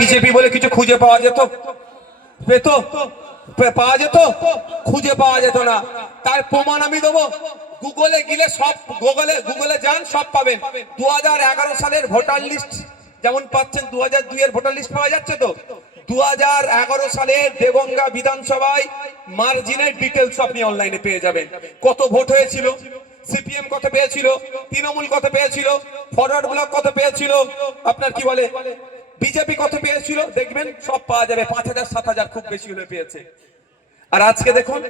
BJP বলে কিছু খুঁজে পাওয়া যেত, পেত, পাওয়া যেত, খুঁজে পাওয়া যেত না। তার প্রমাণ আমি দেবো, গুগলে গেলে সব, গুগলে যান সব পাবেন। 2011 সালের ভোটার লিস্ট যেমন পাচ্ছেন, 2002 এর ভোটার লিস্ট পাওয়া যাচ্ছে তো। 2011 সালের দেগঙ্গা বিধানসভায় মার্জিনের ডিটেলস আপনি অনলাইনে পেয়ে যাবেন। কত ভোট হয়েছিল, সিপিএম কত পেয়েছিল, তৃণমূল কত পেয়েছিল, ফরওয়ার্ড ব্লক কত পেয়েছিল, আপনার কি বলে বিজেপি কত পেয়েছিল, দেখবেন সব পাওয়া যাবে। 5000 7000 খুব বেশি হলে পেয়েছে। আর আজকে দেখুন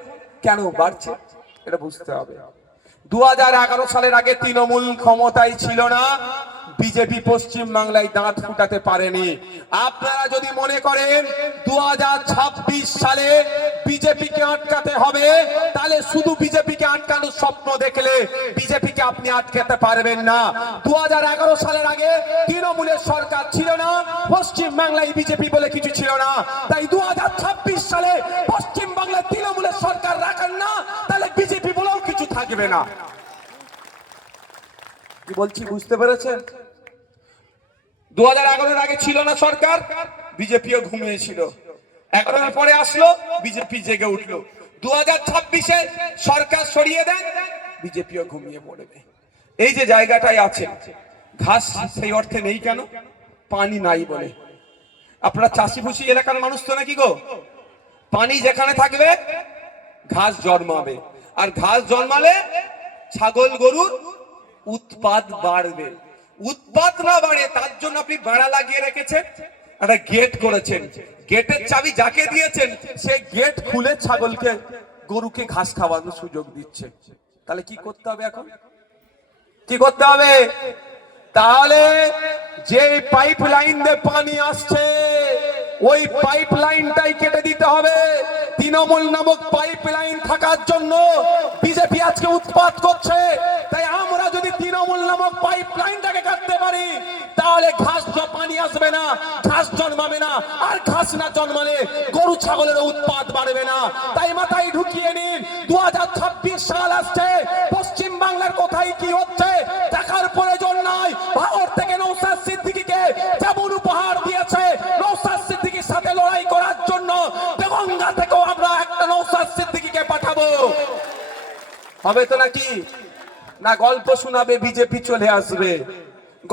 কেন বাড়ছে, এটা বুঝতে হবে। 2011 সালের আগে তৃণমূল ক্ষমতায় ছিল না, বিজেপি পশ্চিম বাংলায় দাঁত ফুটাতে পারেনি। আপনারা যদি মনে করেন 2026 সালে বিজেপিকে আটকাতে হবে, তাহলে শুধু বিজেপিকে আটকানোর স্বপ্ন দেখলে বিজেপিকে আপনি আটকাতে পারবেন না। 2011 সালের আগে তৃণমূলের সরকার ছিল না, পশ্চিম বাংলায় বিজেপি বলে কিছু ছিল না। তাই 2026 সালে পশ্চিম বাংলায় তৃণমূলের সরকার রাখেন না, তাহলে বিজেপি বলেও কিছু থাকবে না। কি বলছি বুঝতে পেরেছেন? 2011 আগে ছিল না সরকার, বিজেপিও ঘুমিয়েছিল। 11 পরে আসলো, বিজেপি জেগে উঠলো। 2026-এ সরকার সরিয়ে দেন, বিজেপিও ঘুমিয়ে পড়বে। এই যে জায়গাটায় আছে, ঘাস সেই অর্থে নেই কেন, পানি নাই বলে। আপনারা চাষিভুষি এলাকার মানুষ তো নাকি গো? পানি যেখানে থাকবে ঘাস জন্মাবে, আর ঘাস জন্মালে ছাগল গরুর উৎপাদ বাড়বে। উৎপাদ না বাড়ে তার জন্য আপনি বেড়া লাগিয়ে রেখেছেন, একটা গেট করেছেন। গেটের চাবি যাকে দিয়েছেন সেই গেট খুলে ছাগলকে গরুকে ঘাস খাওয়ানোর সুযোগ দিচ্ছে। তাহলে কি করতে হবে এখন, কি করতে হবে? তাহলে যে পাইপ লাইন দিয়ে পানি আসছে ওই পাইপ লাইনটাই কেটে দিতে হবে। তৃণমূল নামক পাইপ লাইন থাকার জন্য বিজেপি আজকে উৎপাত করছে। তাই আমরা যদি তৃণমূল নামক পাইপ লাইনটাকে কাটতে পারি, তাহলে ঘাস পানি আসবে না, ঘাস জন্মাবে না, আর ঘাস না জন্মালে গরু ছাগলের উৎপাত বাড়বে না। তাই মাথায় ঢুকিয়ে নিন, 2026 সাল আসছে, পশ্চিম বাংলার কোথায় কি হচ্ছে দেখার প্রয়োজন নাই। ভারত থেকে নওশাদ সিদ্দিকীকে যেমন উপহার দিয়েছে, নওশাদ সিদ্দিকীর সাথে লড়াই করার জন্য দেগঙ্গা থেকেও আমরা একটা নওশাদ সিদ্দিকীকে পাঠাবো। হবে তো নাকি? না গল্প শোনাবে বিজেপি চলে আসবে।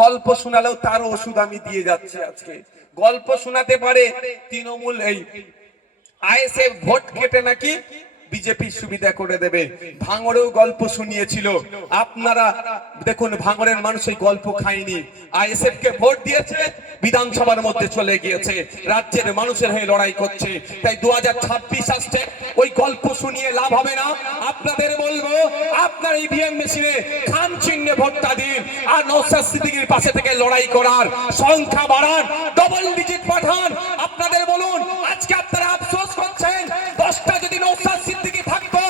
গল্প শোনালেও তার ওষুধ আমি দিয়ে যাচ্ছি আজকে। গল্প শোনাতে পারে তৃণমূল, এই আইএসএফ ভোট কেটে নাকি বিজেপি সুবিধা করে দেবে। ভাঙড়েও গল্প শুনিয়েছিল, আপনারা দেখুন ভাঙড়ের মানুষ এই গল্প খায়নি। আইএসএফ কে ভোট দিয়েছে, বিধানসভার মধ্যে চলে গিয়েছে, রাজ্যের মানুষের হয়ে লড়াই করছে। তাই 2026 আসছে, ওই গল্প শুনিয়ে লাভ হবে না। আপনাদের বলবো, আপনার ইভিএম মেশিনে খান চিহ্নে ভোটটা দিন, আর নওশাদ সিদ্দিকীর পাশে থেকে লড়াই করার সংখ্যা বাড়ান, ডবল ডিজিট পাঠান। আপনাদের বলুন, আজকে আপনারা আফসোস করছেন, 10টা যদি নওশাদ সিদ্দিকী থাকতো,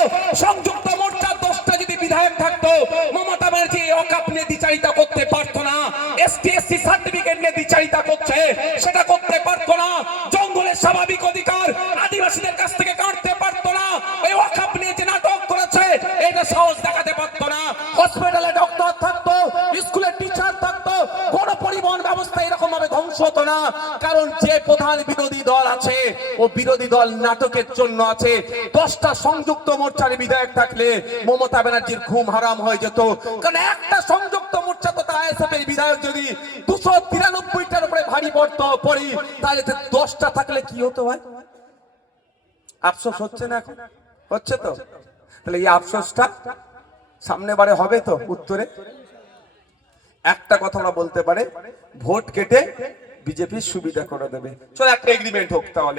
সংযুক্ত মোর্চার 10টা যদি বিধায়ক থাকতো, মমতা ব্যানার্জি ওয়াকফ নিয়ে দ্বিচারিতা করতে পারতো না। এসটি/এসসি সার্টিফিকেট নিয়ে দ্বিচারিতা করছে, সেটা করতে পারতো না। জঙ্গলের স্বাভাবিক অধিকার আদিবাসীদের কাছ থেকে কাটতে পারতো না। এই ওয়াকফ নিয়ে যে নাটক করেছে, এটা সাহস দেখাতে পারতো না। হসপিটালে ডক্টর থাকতো, স্কুলের টিচার থাকতো, গণপরিবহন ব্যবস্থা এরকম ভাবে ধ্বংস হতো না। কারণ যে প্রধান বিরোধী দল আছে, ও বিরোধী দল নাটকের জন্য আছে। 10টা সংযুক্ত মোর্চার বিধায়ক থাকলে মমতা ব্যানার্জির ঘুম হারাম হয়ে যেত। কারণ একটা সংযুক্ত মোর্চা তো আইএসএফ এর বিধায়ক যদি 293টার উপরে ভারী পড়তো পড়ি, তাহলে 10টা থাকলে কি হতো ভাই? আফসোস হচ্ছে না এখন? হচ্ছে তো। তাহলে এই আফসোসটা সামনে বারে হবে তো উত্তরে? একটা কথা আমরা বলতে পারে, ভোট কেটে বিজেপির সুবিধা করে দেবে। চলো একটা এগ্রিমেন্ট হোক তাহলে।